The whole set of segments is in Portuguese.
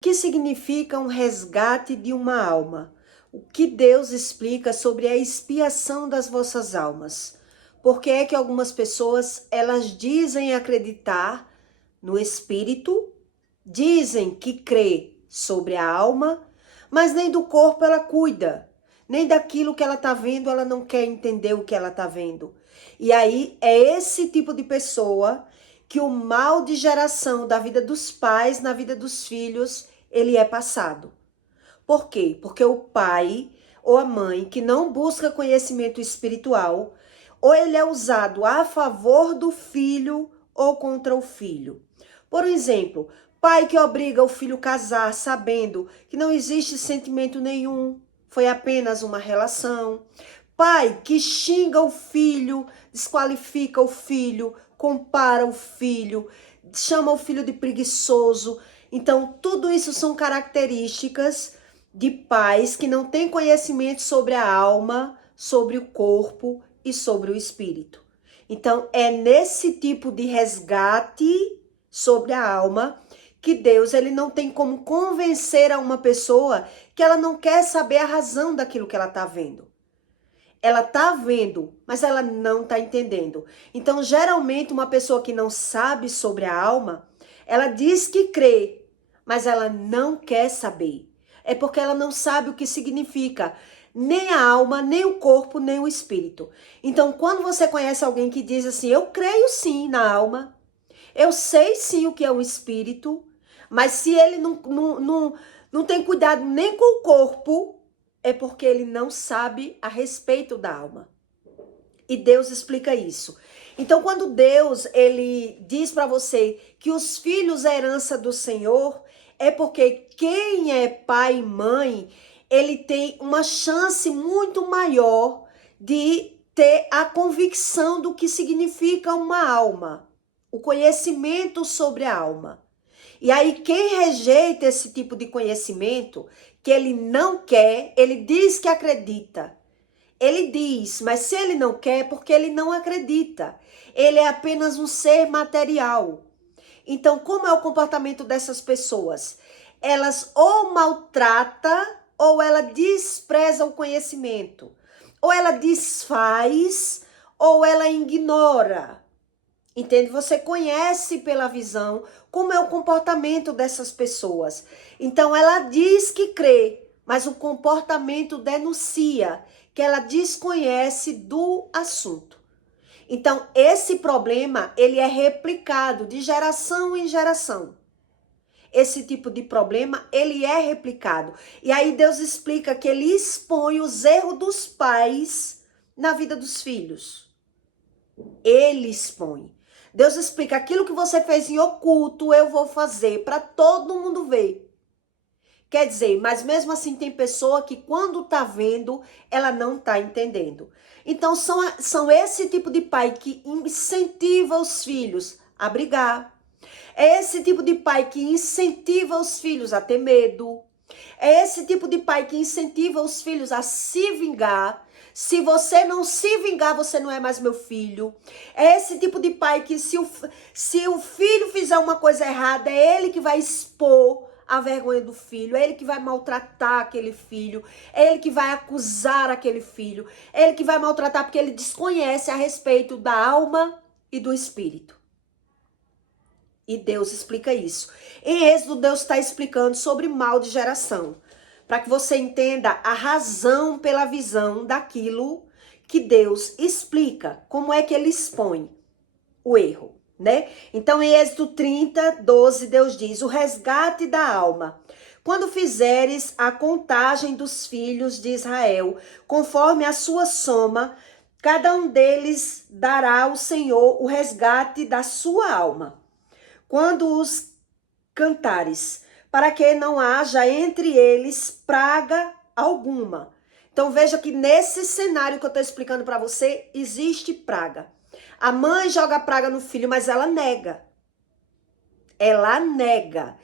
que significa um resgate de uma alma? O que Deus explica sobre a expiação das vossas almas? Por que é que algumas pessoas, elas dizem acreditar no espírito, dizem que crê sobre a alma, mas nem do corpo ela cuida, nem daquilo que ela está vendo, ela não quer entender o que ela está vendo. E aí é esse tipo de pessoa que o mal de geração da vida dos pais na vida dos filhos, ele é passado. Por quê? Porque o pai ou a mãe que não busca conhecimento espiritual, ou ele é usado a favor do filho ou contra o filho. Por exemplo, pai que obriga o filho a casar sabendo que não existe sentimento nenhum, foi apenas uma relação. Pai que xinga o filho, desqualifica o filho, compara o filho, chama o filho de preguiçoso. Então, tudo isso são características de pais que não têm conhecimento sobre a alma, sobre o corpo e sobre o espírito. Então, é nesse tipo de resgate sobre a alma que Deus, ele não tem como convencer a uma pessoa que ela não quer saber a razão daquilo que ela está vendo. Ela tá vendo, mas ela não tá entendendo. Então, geralmente, uma pessoa que não sabe sobre a alma, ela diz que crê, mas ela não quer saber. É porque ela não sabe o que significa nem a alma, nem o corpo, nem o espírito. Então, quando você conhece alguém que diz assim, eu creio sim na alma, eu sei sim o que é um espírito, mas se ele não tem cuidado nem com o corpo, é porque ele não sabe a respeito da alma. E Deus explica isso. Então, quando Deus, ele diz para você que os filhos é herança do Senhor, é porque quem é pai e mãe, ele tem uma chance muito maior de ter a convicção do que significa uma alma, o conhecimento sobre a alma. E aí, quem rejeita esse tipo de conhecimento, que ele não quer, ele diz que acredita. Ele diz, mas se ele não quer, é porque ele não acredita. Ele é apenas um ser material. Então, como é o comportamento dessas pessoas? Elas ou maltrata ou ela despreza o conhecimento. Ou ela desfaz ou ela ignora. Entende? Você conhece pela visão como é o comportamento dessas pessoas. Então, ela diz que crê, mas o comportamento denuncia que ela desconhece do assunto. Então, esse problema, ele é replicado de geração em geração. Esse tipo de problema, ele é replicado. E aí Deus explica que ele expõe os erros dos pais na vida dos filhos. Ele expõe. Deus explica, aquilo que você fez em oculto, eu vou fazer para todo mundo ver. Quer dizer, mas mesmo assim tem pessoa que quando tá vendo, ela não tá entendendo. Então são esse tipo de pai que incentiva os filhos a brigar. É esse tipo de pai que incentiva os filhos a ter medo. É esse tipo de pai que incentiva os filhos a se vingar. Se você não se vingar, você não é mais meu filho. É esse tipo de pai que se o filho fizer uma coisa errada, é ele que vai expor a vergonha do filho, é ele que vai maltratar aquele filho, é ele que vai acusar aquele filho, é ele que vai maltratar porque ele desconhece a respeito da alma e do espírito. E Deus explica isso. Em Êxodo, Deus está explicando sobre mal de geração, para que você entenda a razão pela visão daquilo que Deus explica, como é que ele expõe o erro, né? Então, em Êxodo 30, 12, Deus diz, o resgate da alma. Quando fizeres a contagem dos filhos de Israel, conforme a sua soma, cada um deles dará ao Senhor o resgate da sua alma. Quando os cantares, para que não haja entre eles praga alguma. Então veja que nesse cenário que eu estou explicando para você, existe praga. A mãe joga praga no filho, mas ela nega. Ela nega.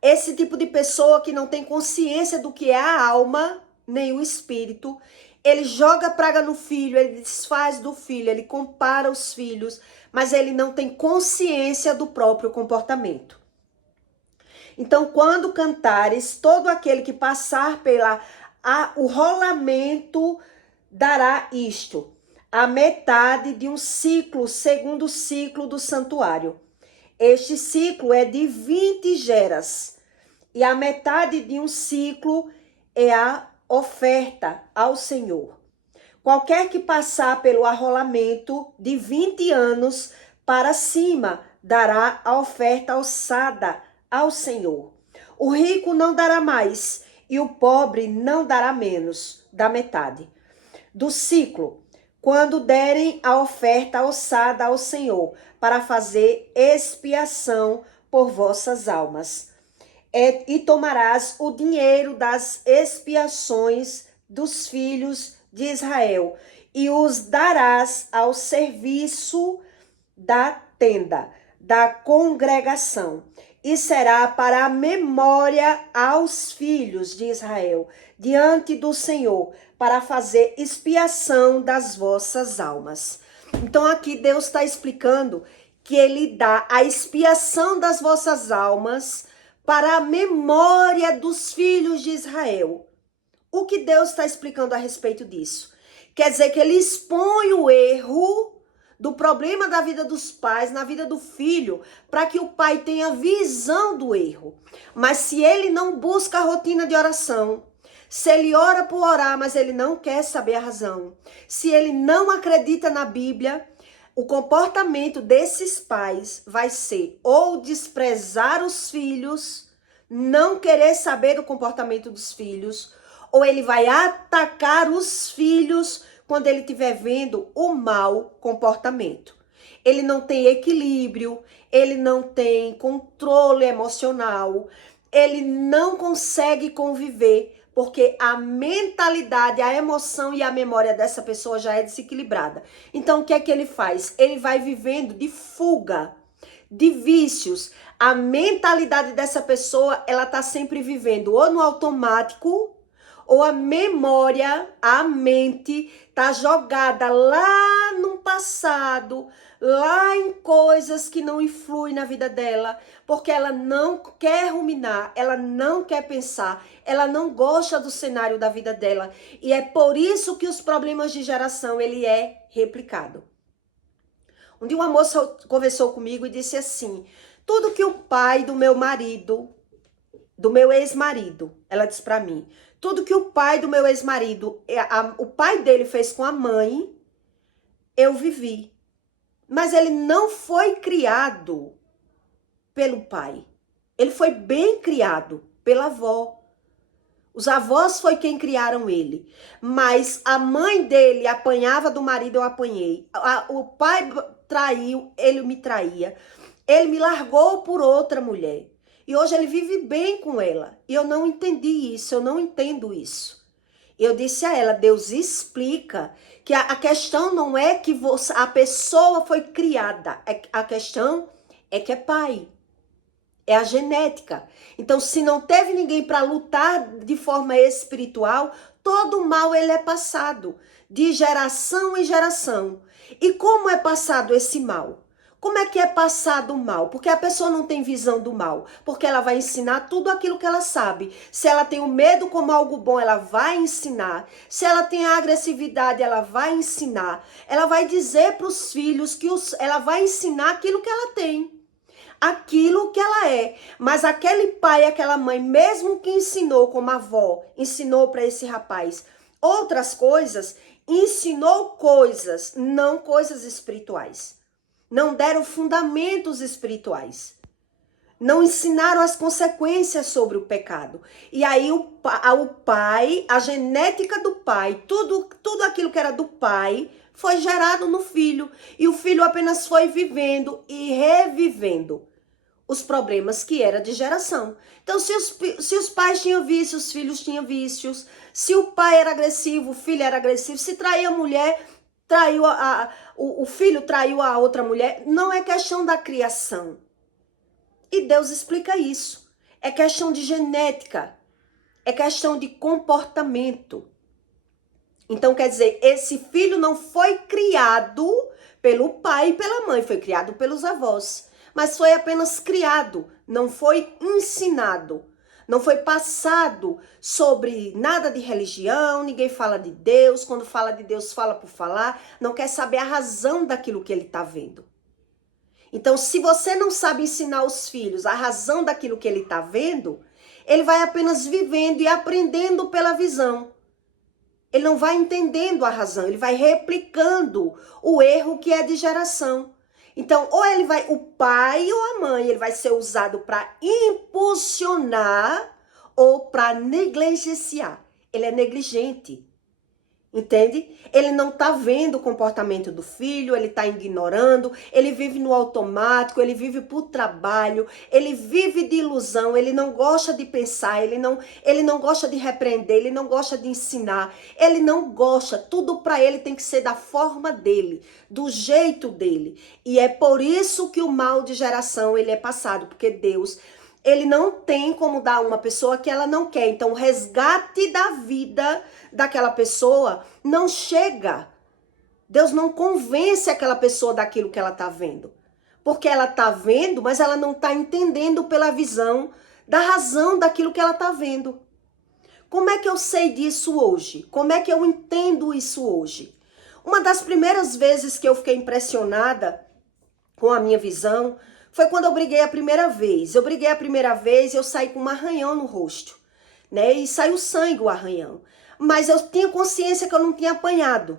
Esse tipo de pessoa que não tem consciência do que é a alma, nem o espírito, ele joga praga no filho, ele desfaz do filho, ele compara os filhos, mas ele não tem consciência do próprio comportamento. Então, quando cantares, todo aquele que passar o rolamento dará isto, a metade de um ciclo, segundo o ciclo do santuário. Este ciclo é de 20 geras, e a metade de um ciclo é a oferta ao Senhor. Qualquer que passar pelo arrolamento de 20 anos para cima dará a oferta alçada ao Senhor. O rico não dará mais e o pobre não dará menos da metade do ciclo, quando derem a oferta alçada ao Senhor, para fazer expiação por vossas almas. E tomarás o dinheiro das expiações dos filhos de Israel, e os darás ao serviço da tenda, da congregação, e será para a memória aos filhos de Israel, diante do Senhor, para fazer expiação das vossas almas. Então aqui Deus está explicando que ele dá a expiação das vossas almas para a memória dos filhos de Israel. O que Deus está explicando a respeito disso? Quer dizer que ele expõe o erro do problema da vida dos pais, na vida do filho, para que o pai tenha visão do erro. Mas se ele não busca a rotina de oração, se ele ora por orar, mas ele não quer saber a razão, se ele não acredita na Bíblia, o comportamento desses pais vai ser ou desprezar os filhos, não querer saber do comportamento dos filhos, ou ele vai atacar os filhos quando ele estiver vendo o mau comportamento. Ele não tem equilíbrio, ele não tem controle emocional, ele não consegue conviver, porque a mentalidade, a emoção e a memória dessa pessoa já é desequilibrada. Então, o que é que ele faz? Ele vai vivendo de fuga, de vícios. A mentalidade dessa pessoa, ela tá sempre vivendo ou no automático, ou a memória, a mente, tá jogada lá no passado, lá em coisas que não influem na vida dela, porque ela não quer ruminar, ela não quer pensar, ela não gosta do cenário da vida dela. E é por isso que os problemas de geração, ele é replicado. Um dia uma moça conversou comigo e disse assim, tudo que o pai do meu marido, do meu ex-marido, ela disse pra mim, tudo que o pai do meu ex-marido, o pai dele fez com a mãe, eu vivi. Mas ele não foi criado pelo pai. Ele foi bem criado pela avó. Os avós foi quem criaram ele. Mas a mãe dele apanhava do marido, eu apanhei. O pai traiu, ele me traía. Ele me largou por outra mulher. E hoje ele vive bem com ela. E eu não entendi isso, eu não entendo isso. Eu disse a ela, Deus explica que a questão não é que a pessoa foi criada. A questão é que é pai. É a genética. Então, se não teve ninguém para lutar de forma espiritual, todo mal ele é passado de geração em geração. E como é passado esse mal? Como é que é passado o mal? Porque a pessoa não tem visão do mal. Porque ela vai ensinar tudo aquilo que ela sabe. Se ela tem o medo como algo bom, ela vai ensinar. Se ela tem a agressividade, ela vai ensinar. Ela vai dizer para os filhos que ela vai ensinar aquilo que ela tem. Aquilo que ela é. Mas aquele pai, aquela mãe, mesmo que ensinou, como a avó, ensinou para esse rapaz outras coisas, ensinou coisas, não coisas espirituais. Não deram fundamentos espirituais. Não ensinaram as consequências sobre o pecado. E aí o pai, a genética do pai, tudo aquilo que era do pai, foi gerado no filho. E o filho apenas foi vivendo e revivendo os problemas que era de geração. Então, se os pais tinham vícios, os filhos tinham vícios. Se o pai era agressivo, o filho era agressivo. Se traía a mulher, traiu o filho traiu a outra mulher. Não é questão da criação. E Deus explica isso. É questão de genética. É questão de comportamento. Então, quer dizer, esse filho não foi criado pelo pai e pela mãe. Foi criado pelos avós. Mas foi apenas criado não foi ensinado, não foi passado sobre nada de religião, ninguém fala de Deus, quando fala de Deus fala por falar, não quer saber a razão daquilo que ele está vendo. Então, se você não sabe ensinar os filhos a razão daquilo que ele está vendo, ele vai apenas vivendo e aprendendo pela visão. Ele não vai entendendo a razão, ele vai replicando o erro que é de geração. Então, ou ele vai, o pai ou a mãe, ele vai ser usado para impulsionar ou para negligenciar. Ele é negligente. Entende? Ele não tá vendo o comportamento do filho, ele tá ignorando, ele vive no automático, ele vive por trabalho, ele vive de ilusão, ele não gosta de pensar, ele não gosta de repreender, ele não gosta de ensinar, ele não gosta, tudo para ele tem que ser da forma dele, do jeito dele. E é por isso que o mal de geração ele é passado, porque Deus, ele não tem como dar a uma pessoa que ela não quer. Então, o resgate da vida daquela pessoa não chega. Deus não convence aquela pessoa daquilo que ela está vendo. Porque ela está vendo, mas ela não está entendendo pela visão da razão daquilo que ela está vendo. Como é que eu sei disso hoje? Como é que eu entendo isso hoje? Uma das primeiras vezes que eu fiquei impressionada com a minha visão foi quando eu briguei a primeira vez. Eu briguei a primeira vez e eu saí com um arranhão no rosto, né? E saiu sangue o arranhão. Mas eu tinha consciência que eu não tinha apanhado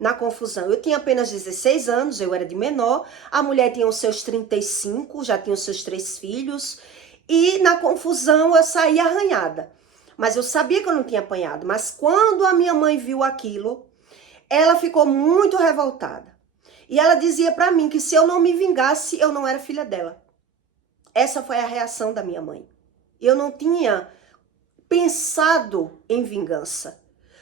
na confusão. Eu tinha apenas 16 anos, eu era de menor. A mulher tinha os seus 35, já tinha os seus 3 filhos. E na confusão eu saí arranhada. Mas eu sabia que eu não tinha apanhado. Mas quando a minha mãe viu aquilo, ela ficou muito revoltada. E ela dizia pra mim que se eu não me vingasse, eu não era filha dela. Essa foi a reação da minha mãe. Eu não tinha pensado em vingança,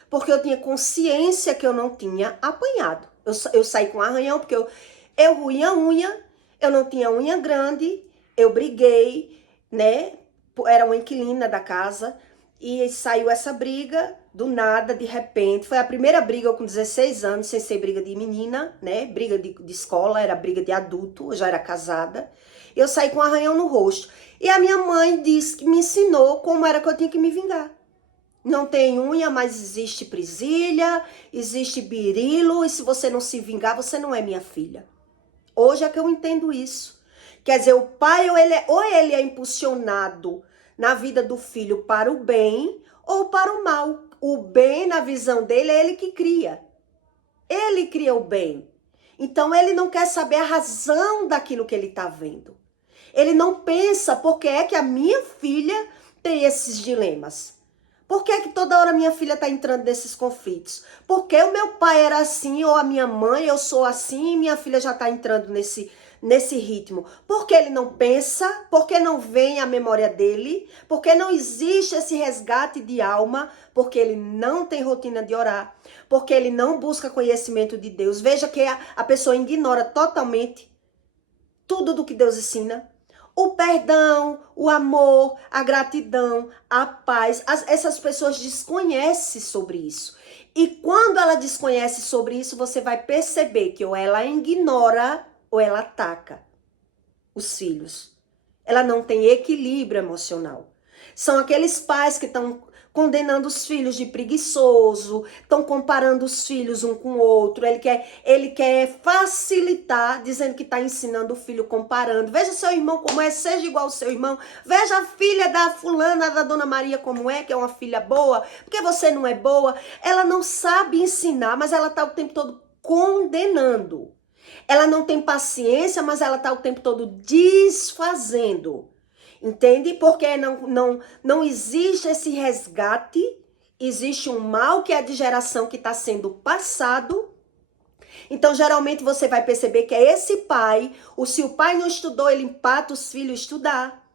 porque eu tinha consciência que eu não tinha apanhado. Eu saí com arranhão porque eu ruí a unha, eu não tinha unha grande, eu briguei, né? Era uma inquilina da casa e saiu essa briga do nada, de repente. Foi a primeira briga eu com 16 anos, sem ser briga de menina, né? Briga de escola, era briga de adulto, eu já era casada. Eu saí com arranhão no rosto. E a minha mãe disse que me ensinou como era que eu tinha que me vingar. Não tem unha, mas existe presilha, existe birilo, e se você não se vingar, você não é minha filha. Hoje é que eu entendo isso. Quer dizer, o pai ou ele é impulsionado na vida do filho para o bem ou para o mal. O bem, na visão dele, é ele que cria. Ele cria o bem. Então, ele não quer saber a razão daquilo que ele está vendo. Ele não pensa por que é que a minha filha tem esses dilemas. Por que é que toda hora minha filha está entrando nesses conflitos? Porque o meu pai era assim, ou a minha mãe, eu sou assim, e minha filha já está entrando nesse ritmo. Porque ele não pensa, porque não vem a memória dele, porque não existe esse resgate de alma, porque ele não tem rotina de orar, porque ele não busca conhecimento de Deus. Veja que a pessoa ignora totalmente tudo do que Deus ensina. O perdão, o amor, a gratidão, a paz. Essas pessoas desconhecem sobre isso. E quando ela desconhece sobre isso, você vai perceber que ou ela ignora ou ela ataca os filhos. Ela não tem equilíbrio emocional. São aqueles pais que estão condenando os filhos de preguiçoso, estão comparando os filhos um com o outro. Ele quer facilitar, dizendo que está ensinando o filho comparando. Veja seu irmão como é, seja igual ao seu irmão. Veja a filha da fulana, da Dona Maria como é, que é uma filha boa, porque você não é boa. Ela não sabe ensinar, mas ela está o tempo todo condenando. Ela não tem paciência, mas ela está o tempo todo desfazendo. Entende? Porque não existe esse resgate, existe um mal que é de geração que está sendo passado. Então, geralmente, você vai perceber que é esse pai, se o pai não estudou, ele empata os filhos a estudar.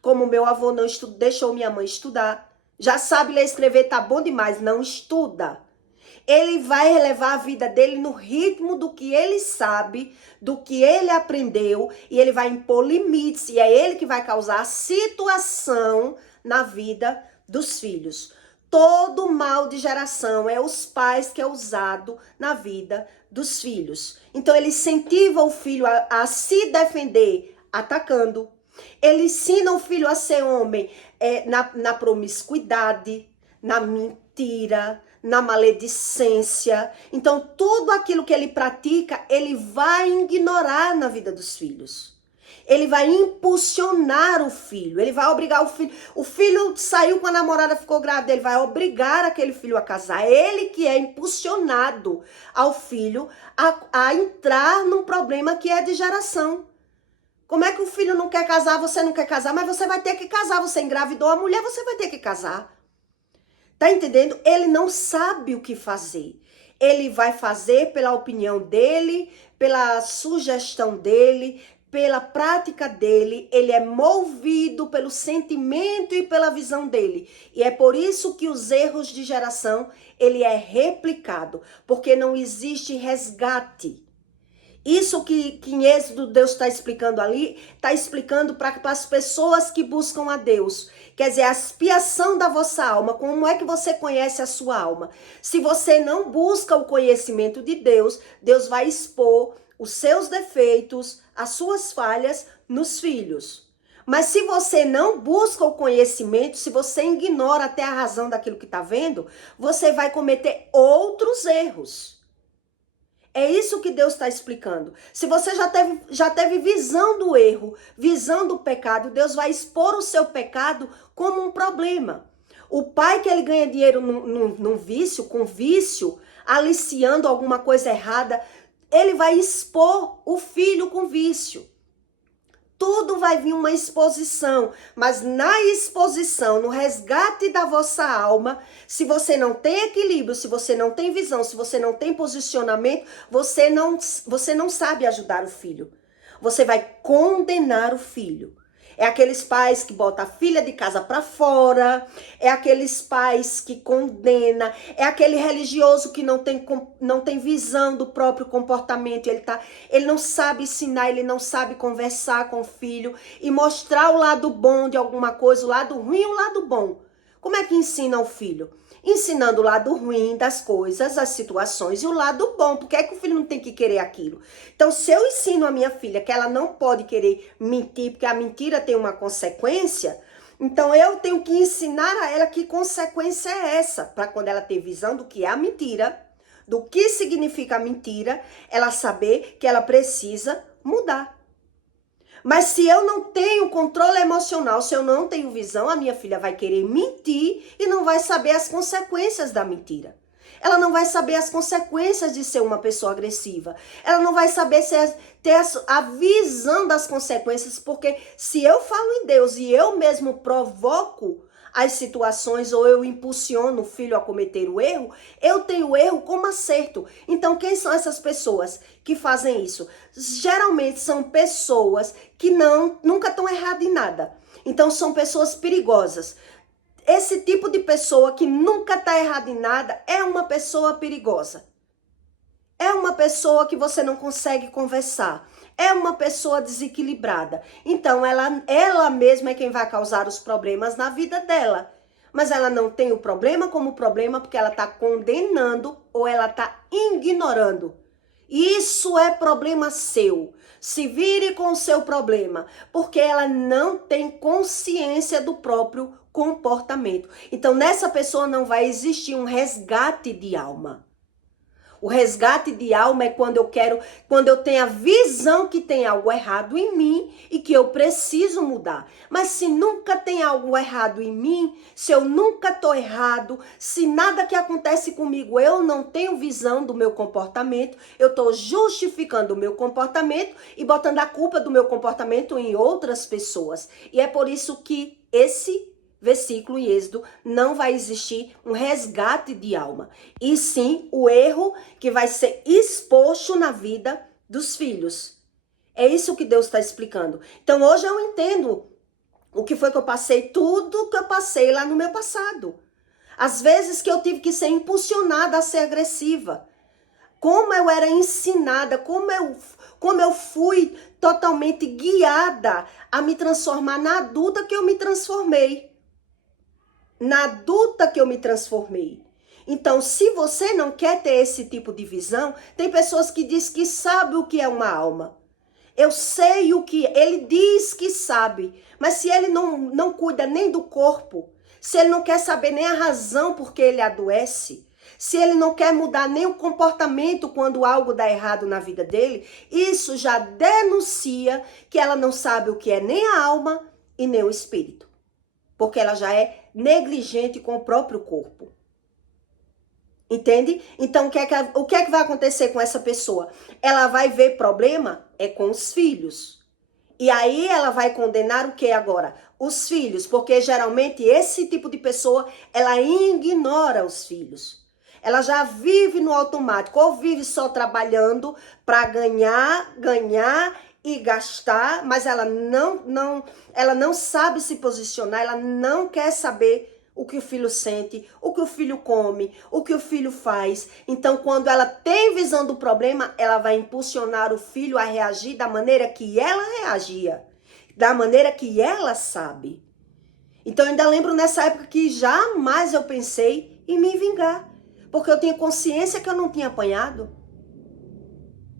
Como meu avô não deixou minha mãe estudar. Já sabe ler e escrever, tá bom demais, não estuda. Ele vai levar a vida dele no ritmo do que ele sabe, do que ele aprendeu, e ele vai impor limites, e é ele que vai causar a situação na vida dos filhos. Todo mal de geração é os pais que é usado na vida dos filhos. Então ele incentiva o filho a se defender atacando. Ele ensina o filho a ser homem na promiscuidade, na mentira, na maledicência. Então, tudo aquilo que ele pratica, ele vai ignorar na vida dos filhos. Ele vai impulsionar o filho, ele vai obrigar o filho. O filho saiu com a namorada, ficou grávida, ele vai obrigar aquele filho a casar. Ele que é impulsionado ao filho a entrar num problema que é de geração. Como é que o filho não quer casar, você não quer casar, mas você vai ter que casar. Você engravidou a mulher, você vai ter que casar. Tá entendendo? Ele não sabe o que fazer. Ele vai fazer pela opinião dele, pela sugestão dele, pela prática dele. Ele é movido pelo sentimento e pela visão dele. E é por isso que os erros de geração, ele é replicado. Porque não existe resgate. Isso que em Êxodo Deus está explicando ali, está explicando para as pessoas que buscam a Deus. Quer dizer, a expiação da vossa alma. Como é que você conhece a sua alma? Se você não busca o conhecimento de Deus, Deus vai expor os seus defeitos, as suas falhas nos filhos. Mas se você não busca o conhecimento, se você ignora até a razão daquilo que está vendo, você vai cometer outros erros. É isso que Deus está explicando. Se você já teve visão do erro, visão do pecado, Deus vai expor o seu pecado como um problema. O pai que ele ganha dinheiro num vício, com vício, aliciando alguma coisa errada, ele vai expor o filho com vício. Tudo vai vir uma exposição, mas na exposição, no resgate da vossa alma, se você não tem equilíbrio, se você não tem visão, se você não tem posicionamento, você não sabe ajudar o filho. Você vai condenar o filho. É aqueles pais que botam a filha de casa para fora, é aqueles pais que condena, é aquele religioso que não tem visão do próprio comportamento, ele não sabe ensinar, ele não sabe conversar com o filho e mostrar o lado bom de alguma coisa, o lado ruim e o lado bom. Como é que ensina o filho? Ensinando o lado ruim das coisas, as situações e o lado bom. Por que é que o filho não tem que querer aquilo? Então, se eu ensino a minha filha que ela não pode querer mentir, porque a mentira tem uma consequência, então eu tenho que ensinar a ela que consequência é essa, para quando ela ter visão do que é a mentira, do que significa a mentira, ela saber que ela precisa mudar. Mas se eu não tenho controle emocional, se eu não tenho visão, a minha filha vai querer mentir e não vai saber as consequências da mentira. Ela não vai saber as consequências de ser uma pessoa agressiva. Ela não vai saber ter a visão das consequências, porque se eu falo em Deus e eu mesmo provoco as situações ou eu impulsiono o filho a cometer o erro, eu tenho o erro como acerto. Então, quem são essas pessoas que fazem isso? Geralmente são pessoas que nunca estão erradas em nada. Então, são pessoas perigosas. Esse tipo de pessoa que nunca está errada em nada é uma pessoa perigosa. É uma pessoa que você não consegue conversar. É uma pessoa desequilibrada. Então, ela mesma é quem vai causar os problemas na vida dela. Mas ela não tem o problema como problema porque ela está condenando ou ela está ignorando. Isso é problema seu. Se vire com o seu problema, porque ela não tem consciência do próprio comportamento. Então, nessa pessoa não vai existir um resgate de alma. O resgate de alma é quando eu tenho a visão que tem algo errado em mim e que eu preciso mudar. Mas se nunca tem algo errado em mim, se eu nunca estou errado, se nada que acontece comigo eu não tenho visão do meu comportamento, eu estou justificando o meu comportamento e botando a culpa do meu comportamento em outras pessoas. E é por isso que esse versículo em Êxodo, não vai existir um resgate de alma. E sim, o erro que vai ser exposto na vida dos filhos. É isso que Deus está explicando. Então, hoje eu entendo o que foi que eu passei, tudo que eu passei lá no meu passado. Às vezes que eu tive que ser impulsionada a ser agressiva. Como eu era ensinada, como eu fui totalmente guiada a me transformar na adulta que eu me transformei. Na adulta que eu me transformei. Então, se você não quer ter esse tipo de visão, tem pessoas que dizem que sabem o que é uma alma. Eu sei o que ele diz que sabe, mas se ele não cuida nem do corpo, se ele não quer saber nem a razão por que ele adoece, se ele não quer mudar nem o comportamento quando algo dá errado na vida dele, isso já denuncia que ela não sabe o que é nem a alma e nem o espírito. Porque ela já é negligente com o próprio corpo. Entende? Então, o que é que vai acontecer com essa pessoa? Ela vai ver problema com os filhos. E aí ela vai condenar o que agora? Os filhos, porque geralmente esse tipo de pessoa, ela ignora os filhos. Ela já vive no automático, ou vive só trabalhando para ganhar e gastar, mas ela não sabe se posicionar, ela não quer saber o que o filho sente, o que o filho come, o que o filho faz. Então, quando ela tem visão do problema, ela vai impulsionar o filho a reagir da maneira que ela reagia, da maneira que ela sabe. Então, eu ainda lembro nessa época que jamais eu pensei em me vingar, porque eu tinha consciência que eu não tinha apanhado.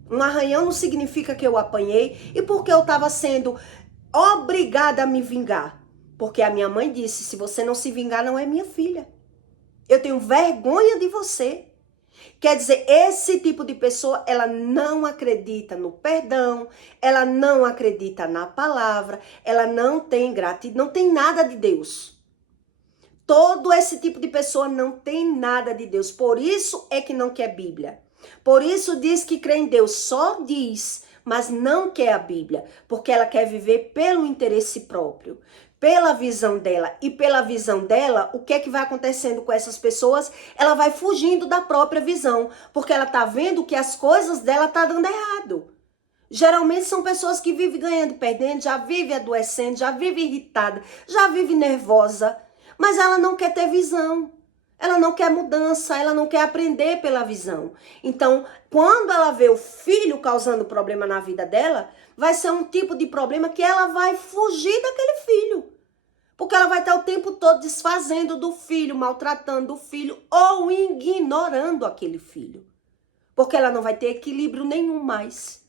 Um arranhão não significa que eu apanhei, e porque eu estava sendo obrigada a me vingar. Porque a minha mãe disse, se você não se vingar, não é minha filha. Eu tenho vergonha de você. Quer dizer, esse tipo de pessoa, ela não acredita no perdão, ela não acredita na palavra, ela não tem gratidão, não tem nada de Deus. Todo esse tipo de pessoa não tem nada de Deus. Por isso é que não quer Bíblia. Por isso diz que crê em Deus, só diz, mas não quer a Bíblia. Porque ela quer viver pelo interesse próprio, pela visão dela. E pela visão dela, o que é que vai acontecendo com essas pessoas? Ela vai fugindo da própria visão. Porque ela tá vendo que as coisas dela tá dando errado. Geralmente são pessoas que vivem ganhando, perdendo, já vivem adoecendo, já vivem irritada, já vivem nervosa. Mas ela não quer ter visão, ela não quer mudança, ela não quer aprender pela visão. Então, quando ela vê o filho causando problema na vida dela, vai ser um tipo de problema que ela vai fugir daquele filho. Porque ela vai estar o tempo todo desfazendo do filho, maltratando o filho ou ignorando aquele filho. Porque ela não vai ter equilíbrio nenhum mais.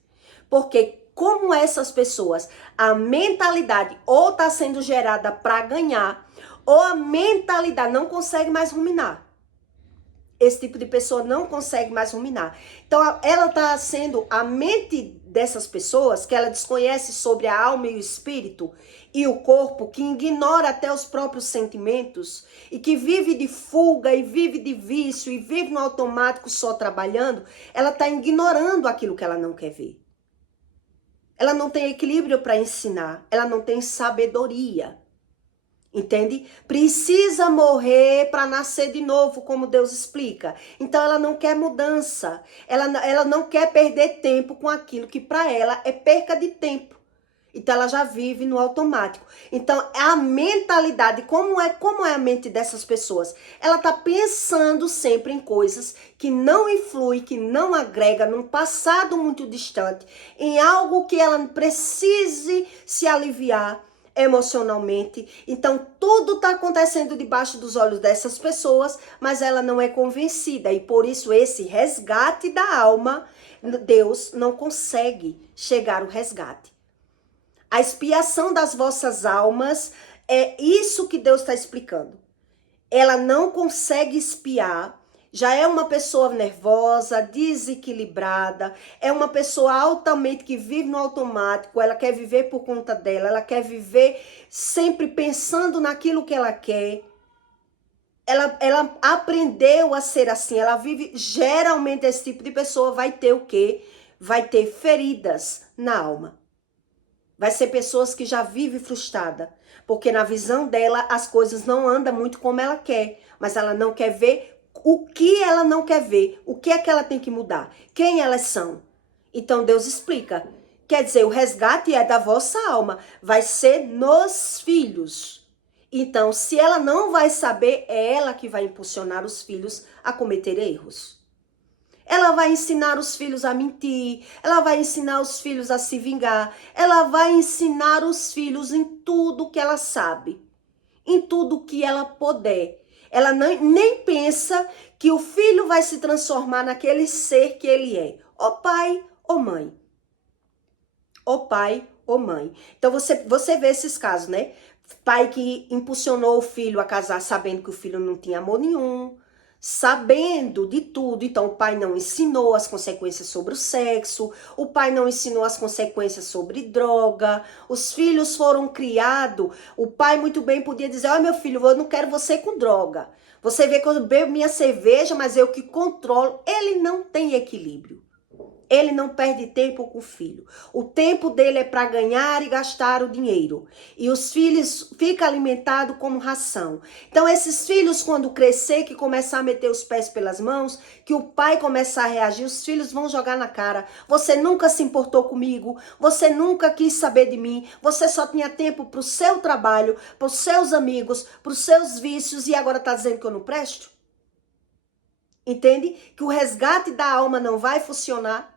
Porque como essas pessoas, a mentalidade ou está sendo gerada para ganhar, ou a mentalidade não consegue mais ruminar. Esse tipo de pessoa não consegue mais ruminar. Então, ela está sendo a mente dessas pessoas, que ela desconhece sobre a alma e o espírito e o corpo, que ignora até os próprios sentimentos e que vive de fuga e vive de vício e vive no automático só trabalhando, ela está ignorando aquilo que ela não quer ver. Ela não tem equilíbrio para ensinar, ela não tem sabedoria. Entende? Precisa morrer para nascer de novo, como Deus explica. Então ela não quer mudança. Ela não quer perder tempo com aquilo que para ela é perca de tempo. Então ela já vive no automático. Então a mentalidade, como é a mente dessas pessoas? Ela tá pensando sempre em coisas que não influi, que não agrega num passado muito distante, em algo que ela precise se aliviar emocionalmente. Então tudo está acontecendo debaixo dos olhos dessas pessoas, mas ela não é convencida, e por isso esse resgate da alma, Deus não consegue chegar ao resgate. A expiação das vossas almas é isso que Deus está explicando. Ela não consegue expiar. Já é uma pessoa nervosa, desequilibrada, é uma pessoa altamente que vive no automático, ela quer viver por conta dela, ela quer viver sempre pensando naquilo que ela quer. Ela aprendeu a ser assim, ela vive, geralmente esse tipo de pessoa vai ter o quê? Vai ter feridas na alma. Vai ser pessoas que já vivem frustrada, porque na visão dela as coisas não andam muito como ela quer, mas ela não quer ver o que ela não quer ver, o que é que ela tem que mudar, quem elas são. Então Deus explica, quer dizer, o resgate é da vossa alma, vai ser nos filhos. Então, se ela não vai saber, é ela que vai impulsionar os filhos a cometer erros. Ela vai ensinar os filhos a mentir, ela vai ensinar os filhos a se vingar, ela vai ensinar os filhos em tudo que ela sabe, em tudo que ela puder. Ela nem pensa que o filho vai se transformar naquele ser que ele é, ou pai ou mãe. ou pai ou mãe. Então você vê esses casos, né? Pai que impulsionou o filho a casar sabendo que o filho não tinha amor nenhum, sabendo de tudo. Então o pai não ensinou as consequências sobre o sexo, o pai não ensinou as consequências sobre droga, os filhos foram criados, o pai muito bem podia dizer, olha meu filho, eu não quero você com droga. Você vê que eu bebo minha cerveja, mas eu que controlo. Ele não tem equilíbrio. Ele não perde tempo com o filho. O tempo dele é para ganhar e gastar o dinheiro. E os filhos ficam alimentados como ração. Então, esses filhos, quando crescer, que começar a meter os pés pelas mãos, que o pai começar a reagir, os filhos vão jogar na cara. Você nunca se importou comigo, você nunca quis saber de mim, você só tinha tempo para o seu trabalho, para os seus amigos, para os seus vícios, e agora está dizendo que eu não presto? Entende? Que o resgate da alma não vai funcionar.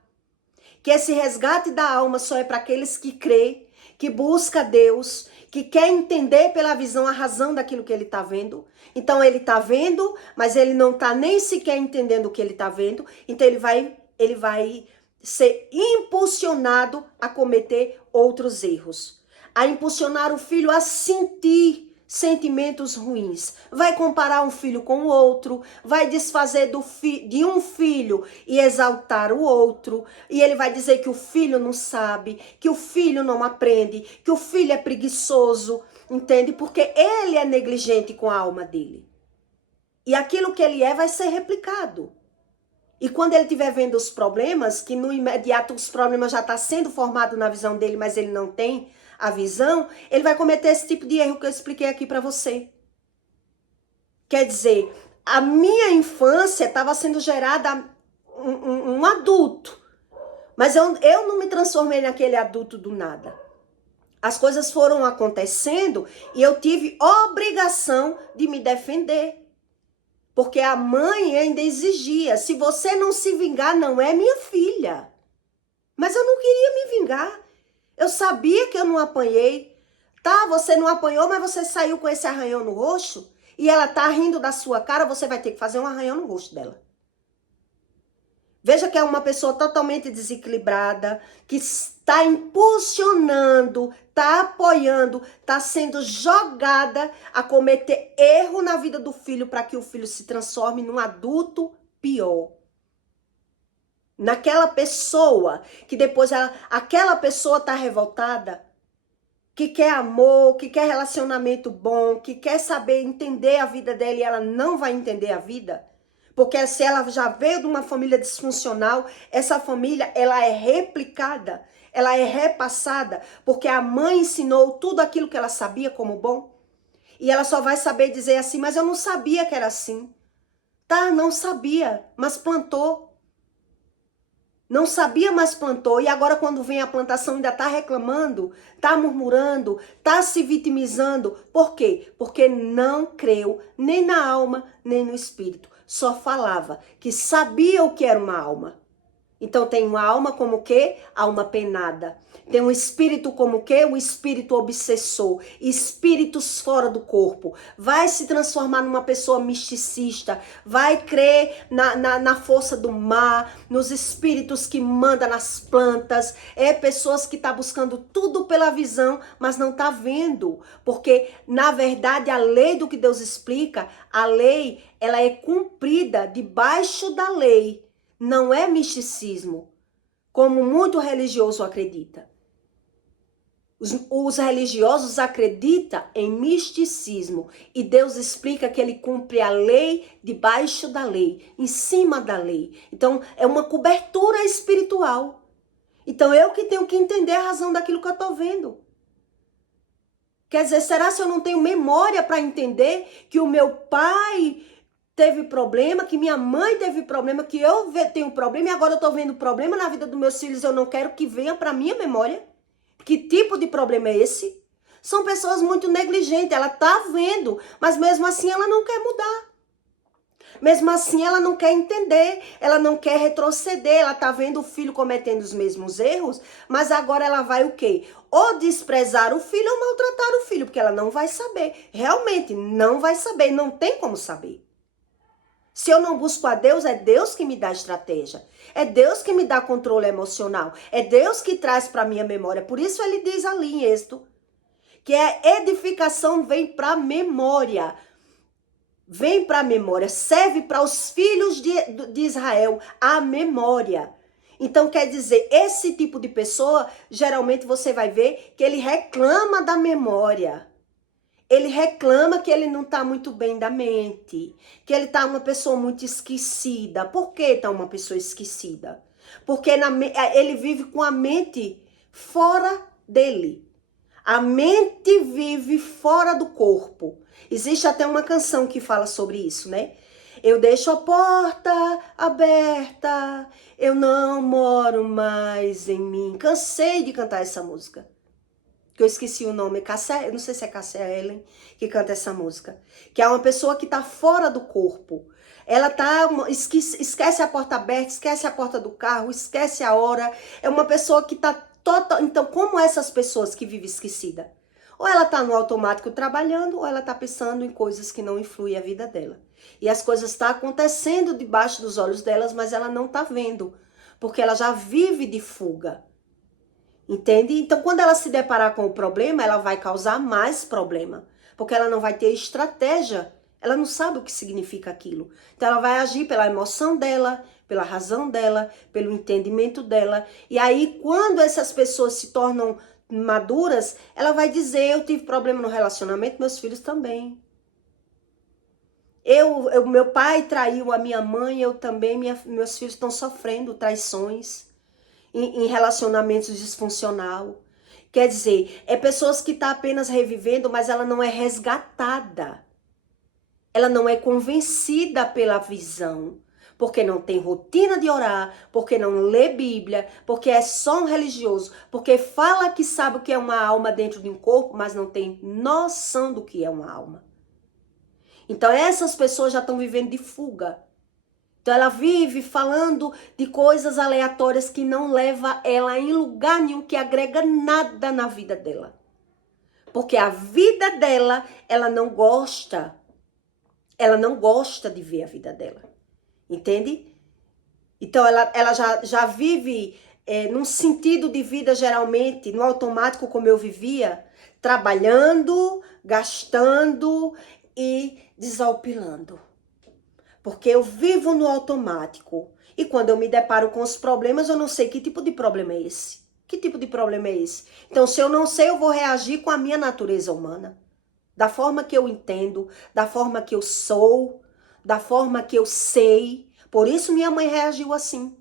Que esse resgate da alma só é para aqueles que crê, que busca Deus, que quer entender pela visão a razão daquilo que ele está vendo. Então ele está vendo, mas ele não está nem sequer entendendo o que ele está vendo. Então ele vai ser impulsionado a cometer outros erros. A impulsionar o filho a sentir sentimentos ruins, vai comparar um filho com o outro, vai desfazer de um filho e exaltar o outro, e ele vai dizer que o filho não sabe, que o filho não aprende, que o filho é preguiçoso, entende? Porque ele é negligente com a alma dele. E aquilo que ele é vai ser replicado. E quando ele estiver vendo os problemas, que no imediato os problemas já estão sendo formados na visão dele, mas ele não tem a visão, ele vai cometer esse tipo de erro que eu expliquei aqui para você. Quer dizer, a minha infância estava sendo gerada um adulto, mas eu não me transformei naquele adulto do nada. As coisas foram acontecendo e eu tive obrigação de me defender. Porque a mãe ainda exigia, se você não se vingar, não é minha filha. Mas eu não queria me vingar. Eu sabia que eu não apanhei. Tá, você não apanhou, mas você saiu com esse arranhão no rosto e ela tá rindo da sua cara, você vai ter que fazer um arranhão no rosto dela. Veja que é uma pessoa totalmente desequilibrada, que está impulsionando, está apoiando, está sendo jogada a cometer erro na vida do filho para que o filho se transforme num adulto pior. Naquela pessoa que depois aquela pessoa está revoltada, que quer amor, que quer relacionamento bom, que quer saber entender a vida dela e ela não vai entender a vida. Porque se ela já veio de uma família disfuncional, essa família, ela é replicada, ela é repassada, porque a mãe ensinou tudo aquilo que ela sabia como bom. E ela só vai saber dizer assim, mas eu não sabia que era assim. Tá, não sabia, mas plantou. Não sabia, mas plantou. E agora quando vem a plantação ainda tá reclamando, tá murmurando, tá se vitimizando. Por quê? Porque não creu nem na alma, nem no espírito. Só falava que sabia o que era uma alma. Então tem uma alma como o quê? Alma penada. Tem um espírito como o quê? O espírito obsessor. Espíritos fora do corpo. Vai se transformar numa pessoa misticista. Vai crer na força do mar, nos espíritos que mandam nas plantas. É pessoas que estão buscando tudo pela visão, mas não está vendo. Porque, na verdade, a lei do que Deus explica, a lei, ela é cumprida debaixo da lei. Não é misticismo, como muito religioso acredita. Os religiosos acreditam em misticismo e Deus explica que ele cumpre a lei debaixo da lei, em cima da lei. Então é uma cobertura espiritual. Então eu que tenho que entender a razão daquilo que eu estou vendo. Quer dizer, será se eu não tenho memória para entender que o meu pai teve problema, que minha mãe teve problema, que eu tenho problema e agora eu tô vendo problema na vida dos meus filhos, eu não quero que venha pra minha memória? Que tipo de problema é esse? São pessoas muito negligentes, ela tá vendo, mas mesmo assim ela não quer mudar. Mesmo assim ela não quer entender, ela não quer retroceder, ela tá vendo o filho cometendo os mesmos erros, mas agora ela vai o quê? Ou desprezar o filho ou maltratar o filho, porque ela não vai saber, realmente não vai saber, não tem como saber. Se eu não busco a Deus, é Deus que me dá estratégia. É Deus que me dá controle emocional. É Deus que traz para minha memória. Por isso ele diz ali em Êxodo que a edificação vem para a memória. Vem para a memória. Serve para os filhos de Israel a memória. Então quer dizer, esse tipo de pessoa, geralmente você vai ver que ele reclama da memória. Ele reclama que ele não está muito bem da mente, que ele está uma pessoa muito esquecida. Por que está uma pessoa esquecida? Porque ele vive com a mente fora dele. A mente vive fora do corpo. Existe até uma canção que fala sobre isso, né? Eu deixo a porta aberta, eu não moro mais em mim. Cansei de cantar essa música. Que eu esqueci o nome, eu não sei se é Cássia Ellen que canta essa música, que é uma pessoa que tá fora do corpo. Ela esquece a porta aberta, esquece a porta do carro, esquece a hora. É uma pessoa que tá total. Então, como essas pessoas que vivem esquecida? Ou ela tá no automático trabalhando, ou ela tá pensando em coisas que não influem a vida dela. E as coisas estão acontecendo debaixo dos olhos delas, mas ela não tá vendo, porque ela já vive de fuga. Entende? Então, quando ela se deparar com o problema, ela vai causar mais problema. Porque ela não vai ter estratégia. Ela não sabe o que significa aquilo. Então, ela vai agir pela emoção dela, pela razão dela, pelo entendimento dela. E aí, quando essas pessoas se tornam maduras, ela vai dizer, eu tive problema no relacionamento, meus filhos também. Meu pai traiu a minha mãe, eu também, meus filhos estão sofrendo traições em relacionamentos disfuncional. Quer dizer, é pessoas que estão apenas revivendo, mas ela não é resgatada. Ela não é convencida pela visão. Porque não tem rotina de orar, porque não lê Bíblia, porque é só um religioso, porque fala que sabe o que é uma alma dentro de um corpo, mas não tem noção do que é uma alma. Então essas pessoas já estão vivendo de fuga. Então ela vive falando de coisas aleatórias que não leva ela em lugar nenhum, que agrega nada na vida dela. Porque a vida dela, ela não gosta de ver a vida dela. Entende? Então ela já vive num sentido de vida geralmente, no automático como eu vivia, trabalhando, gastando e desalpilando. Porque eu vivo no automático. E quando eu me deparo com os problemas, eu não sei que tipo de problema é esse. Que tipo de problema é esse? Então, se eu não sei, eu vou reagir com a minha natureza humana. Da forma que eu entendo, da forma que eu sou, da forma que eu sei. Por isso minha mãe reagiu assim.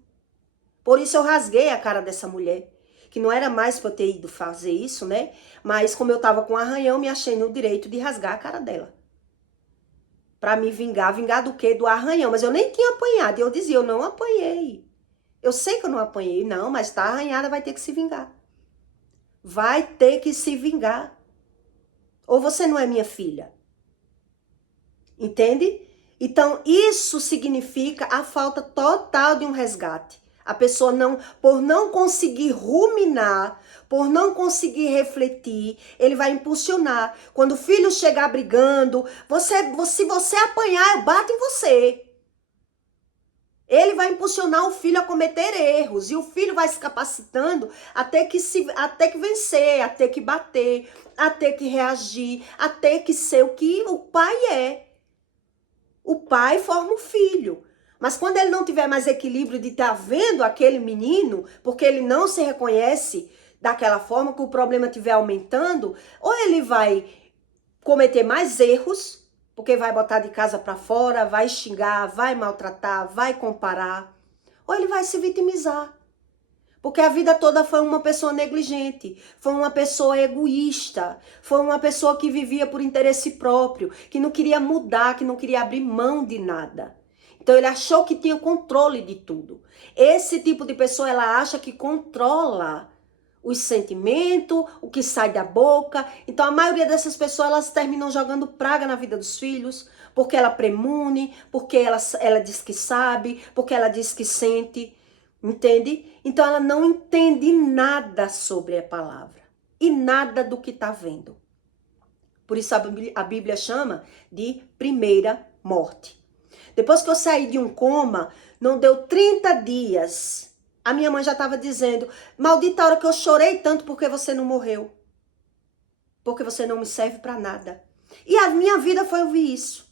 Por isso eu rasguei a cara dessa mulher. Que não era mais pra eu ter ido fazer isso, né? Mas como eu tava com arranhão, me achei no direito de rasgar a cara dela. Pra me vingar. Vingar do quê? Do arranhão. Mas eu nem tinha apanhado. E eu dizia, eu não apanhei. Eu sei que eu não apanhei. Não, mas tá arranhada, vai ter que se vingar. Vai ter que se vingar. Ou você não é minha filha. Entende? Então, isso significa a falta total de um resgate. A pessoa por não conseguir ruminar, por não conseguir refletir, ele vai impulsionar. Quando o filho chegar brigando, se você apanhar, eu bato em você. Ele vai impulsionar o filho a cometer erros. E o filho vai se capacitando até que vencer, até que bater, até que reagir, até que ser o que o pai é. O pai forma o filho. Mas quando ele não tiver mais equilíbrio de estar vendo aquele menino, porque ele não se reconhece daquela forma, que o problema estiver aumentando, ou ele vai cometer mais erros, porque vai botar de casa para fora, vai xingar, vai maltratar, vai comparar, ou ele vai se vitimizar. Porque a vida toda foi uma pessoa negligente, foi uma pessoa egoísta, foi uma pessoa que vivia por interesse próprio, que não queria mudar, que não queria abrir mão de nada. Então ele achou que tinha controle de tudo. Esse tipo de pessoa, ela acha que controla os sentimentos, o que sai da boca. Então a maioria dessas pessoas, elas terminam jogando praga na vida dos filhos, porque ela premune, porque ela diz que sabe, porque ela diz que sente. Entende? Então ela não entende nada sobre a palavra e nada do que está vendo. Por isso a Bíblia chama de primeira morte. Depois que eu saí de um coma, não deu 30 dias. A minha mãe já estava dizendo, maldita hora que eu chorei tanto porque você não morreu. Porque você não me serve para nada. E a minha vida foi ouvir isso.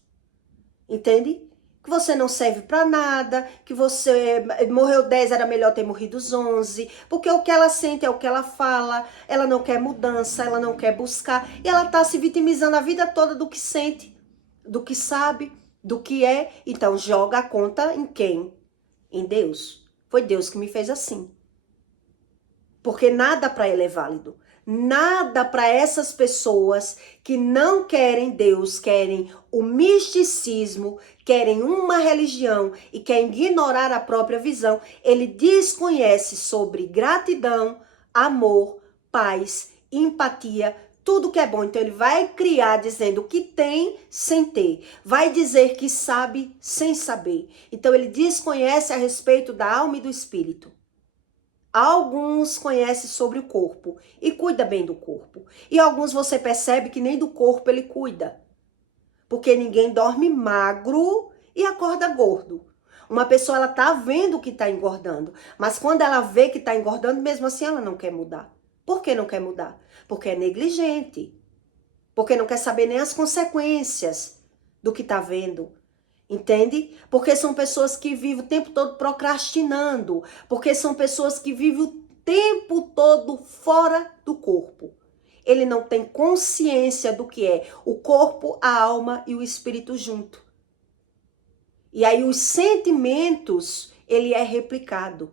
Entende? Que você não serve para nada, que você morreu 10, era melhor ter morrido os 11, porque o que ela sente é o que ela fala, ela não quer mudança, ela não quer buscar, e ela tá se vitimizando a vida toda do que sente, do que sabe, do que é. Então joga a conta em quem? Em Deus. Foi Deus que me fez assim. Porque nada para ela é válido. Nada para essas pessoas que não querem Deus, querem o misticismo, querem uma religião e querem ignorar a própria visão. Ele desconhece sobre gratidão, amor, paz, empatia, tudo que é bom. Então ele vai criar dizendo que tem sem ter. Vai dizer que sabe sem saber. Então ele desconhece a respeito da alma e do espírito. Alguns conhecem sobre o corpo e cuida bem do corpo. E alguns você percebe que nem do corpo ele cuida. Porque ninguém dorme magro e acorda gordo. Uma pessoa, ela tá vendo que tá engordando. Mas quando ela vê que tá engordando, mesmo assim ela não quer mudar. Por que não quer mudar? Porque é negligente. Porque não quer saber nem as consequências do que tá vendo. Entende? Porque são pessoas que vivem o tempo todo procrastinando. Porque são pessoas que vivem o tempo todo fora do corpo. Ele não tem consciência do que é o corpo, a alma e o espírito junto. E aí os sentimentos, ele é replicado.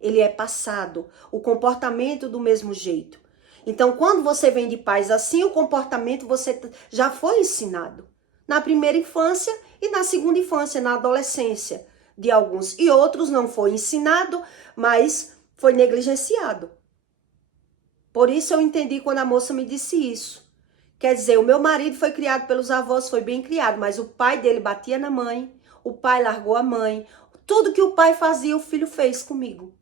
Ele é passado. O comportamento do mesmo jeito. Então, quando você vem de pais assim, o comportamento você já foi ensinado. Na primeira infância e na segunda infância, na adolescência de alguns. E outros não foi ensinado, mas foi negligenciado. Por isso eu entendi quando a moça me disse isso. Quer dizer, o meu marido foi criado pelos avós, foi bem criado, mas o pai dele batia na mãe, o pai largou a mãe. Tudo que o pai fazia, o filho fez comigo.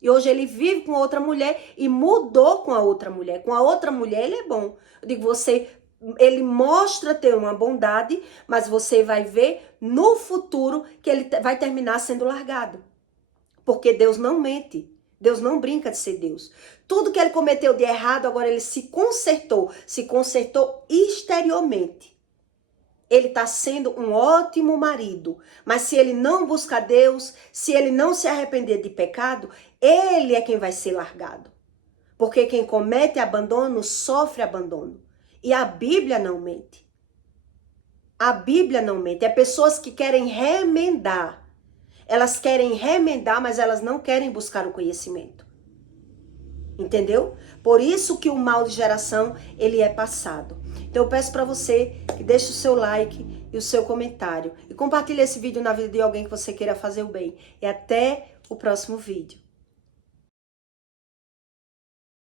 E hoje ele vive com outra mulher e mudou com a outra mulher. Com a outra mulher ele é bom. Eu digo, ele mostra ter uma bondade, mas você vai ver no futuro que ele vai terminar sendo largado. Porque Deus não mente. Deus não brinca de ser Deus. Tudo que ele cometeu de errado, agora ele se consertou exteriormente. Ele está sendo um ótimo marido, mas se ele não buscar Deus, se ele não se arrepender de pecado, ele é quem vai ser largado. Porque quem comete abandono, sofre abandono. E a Bíblia não mente. A Bíblia não mente. É pessoas que querem remendar. Elas querem remendar, mas elas não querem buscar o conhecimento. Entendeu? Por isso que o mal de geração, ele é passado. Então eu peço para você que deixe o seu like e o seu comentário. E compartilhe esse vídeo na vida de alguém que você queira fazer o bem. E até o próximo vídeo.